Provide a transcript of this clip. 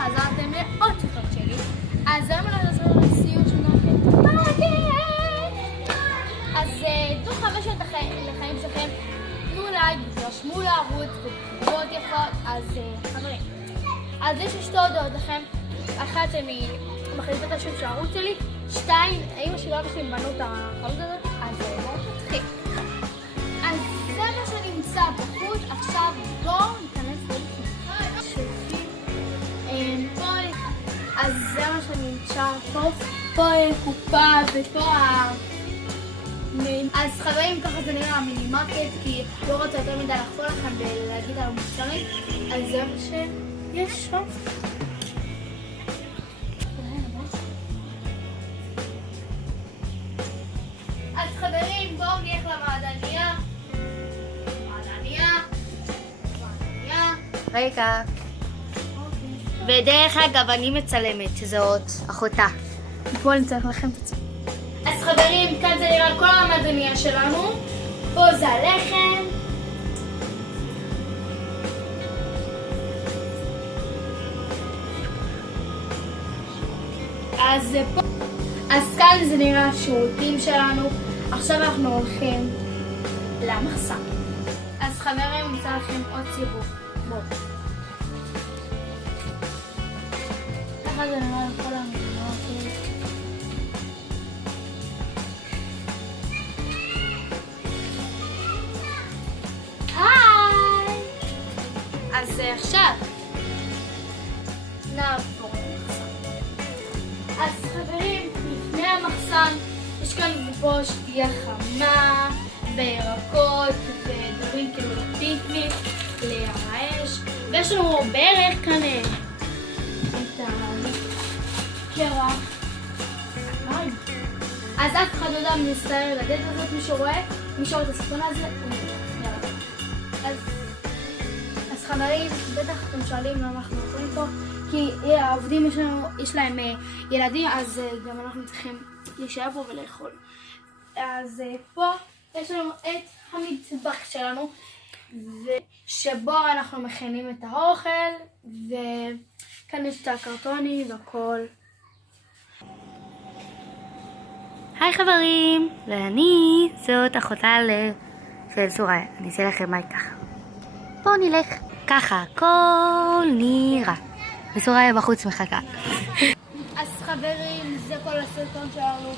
שחזרתם לעוד סרטון שלי. אז היום אנחנו נעשה סיור של נורקן פאגן. אז תנו 5 לחיים שלכם, תנו לייק ותרשמו לערוץ ותגובות יפות. אז חברים, אז יש 2 הודעות לכם. אחת אני מחליטה את השם של הערוץ שלי, 2 אמא שלי ואבא שלי בנו את החנות הזאת. אז בואו נתחיל. אז זה מה שנמצא בחוץ. עכשיו בואו ניכנס אז זה מה שנמצא פה. פה קופה ופה אז חברים, ככה זה נראה המינימרקט, כי לא רוצה יותר מדי לחפור לכם ולהגיד על המוצרים. אז זה מה שיש שם. אז חברים, בואו נלך למעדניה. רגע. ודרך אגב, אני מצלמת, שזאת אחותה. בואו נצטרך לכם את זה. אז חברים, כאן זה נראה כל המעדניה שלנו. פה זה הלחם. אז כאן זה נראה השירותים שלנו. עכשיו אנחנו הולכים למחסן. אז חברים, נמצא לכם עוד סיבוב. בואו. ככה זה נראה לכל המדינות. היי! אז עכשיו נעבור למחסן. אז חברים, לפני המחסן יש כאן פה שתייה חמה וירקות ודברים כאילו לפיקניק, להרעש, ויש לנו בערך כאן את הקרח. אז אף אחד לא יודע מי מסתער לדלת הזאת. מי שרואה את הסרטון הזה, אז חברים, בטח אתם שואלים למה אנחנו עושים פה, כי העובדים יש להם ילדים, אז גם אנחנו צריכים להישאר פה ולאכול. אז פה יש לנו את המטבח שלנו, שבו אנחנו מכינים את האוכל, וכאן יש את הקרטונים והכל. היי חברים, ואני זאת אחותה של סוריה. אני אעשה לכם מה ככה. בואו נלך. ככה, הכל נראה. וסוריה בחוץ מחכה. אז חברים, זה כל הסרטון שלנו.